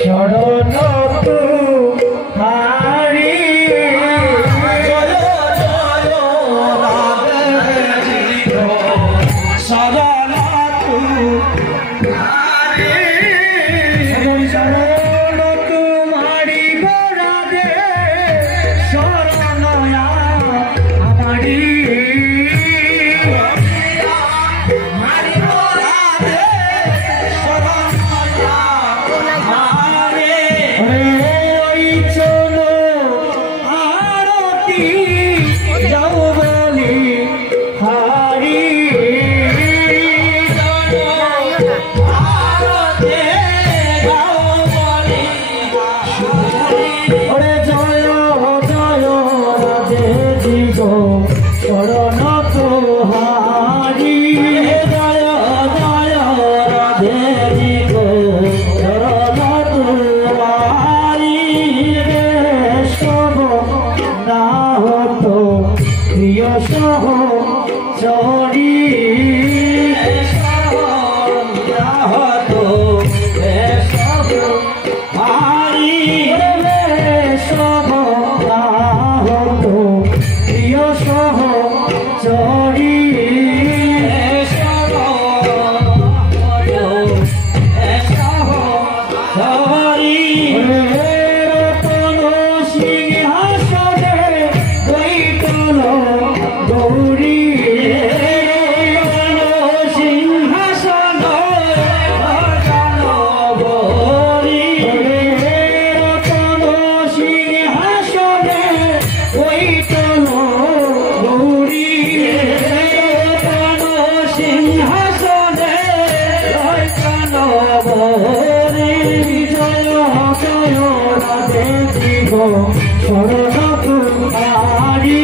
শরণ তোমারি জয় জয় রাধে শরণ তোমারি শরণ তোমারি রাধে শরণ আমারি শরণ তোহারি জয় জয় রাধে গো শরণ তোহারি সব না হতো প্রিয় সহ চরি না হতো সব হারি সব না হতো প্রিয় সহ চরি রতন সিংহাসনে বৈঠল গৌরী সিংহাসন গৌরী রতন সিংহাসনে বৈঠল গৌরী রতন সিংহাসনে বৈঠল গৌরী জয় জয় রাধে গো শরণ তোমারি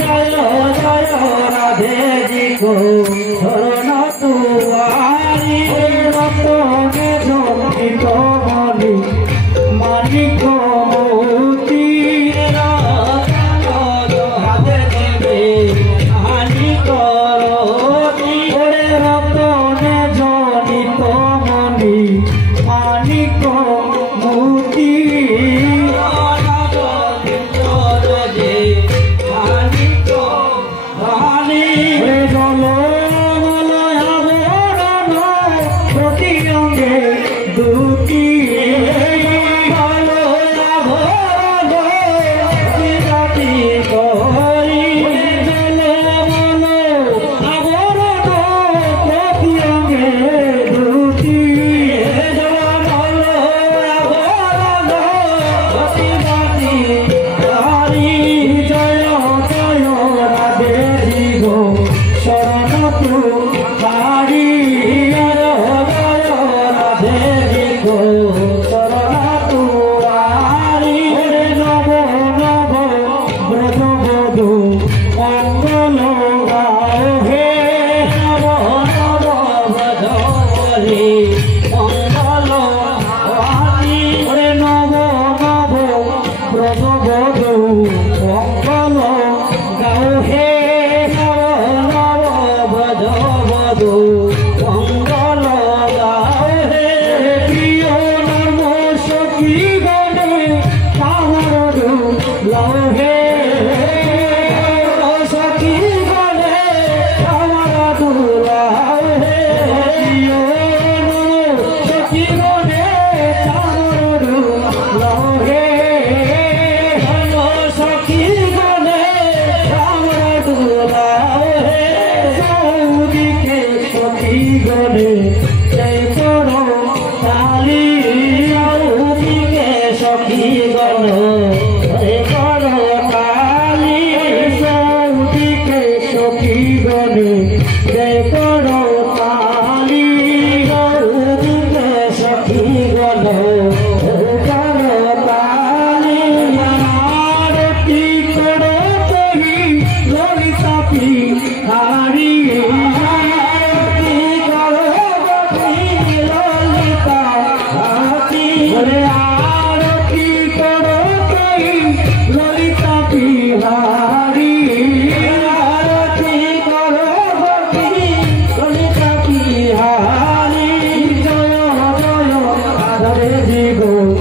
জয় জয় রাধে গো শরণ তোমারি রতনে জনিত বলি মানিক মূর্তি রাধে দেবে মানিক রতনে জনিত মনি মানিক মূর্তি প্রতি অঙ্গে দুটি শরণ তোমারি রাধে গো শরণ তোমারি নব নব ব্রত বধূ মঙ্গল গাও হে নব নব ব্রত বলি মঙ্গল গাহি নব নব ব্রত বধূ মঙ্গল গাও হে মঙ্গল গাও হে প্রিয় নাম সখী গণে তাহার লাও হে সখী গণে তাহার লাও হে প্রিয় নাম সখী গণে তাহার লাও হে সখী গণে তাহার লাও হে সৌদিকে সখী গণে জয় করো তালি সৌদিকে সখী গণ জয় করো তালি সৌদিকে সখী গণে জয় করো তালি সৌদিকে সখী গণ জয় করো তালি আরতি করো তহি ললিতাপি হারি Go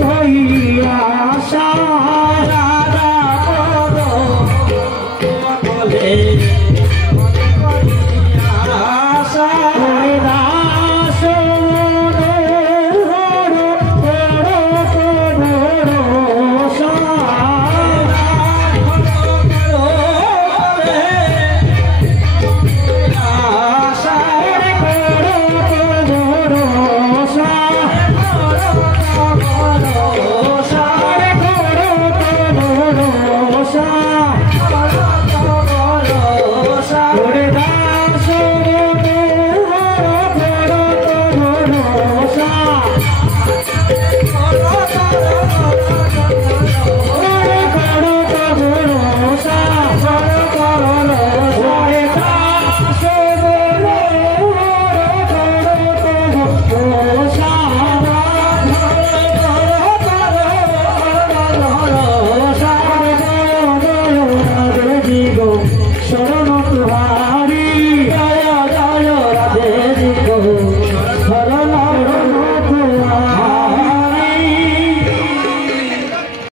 হইয়া আশা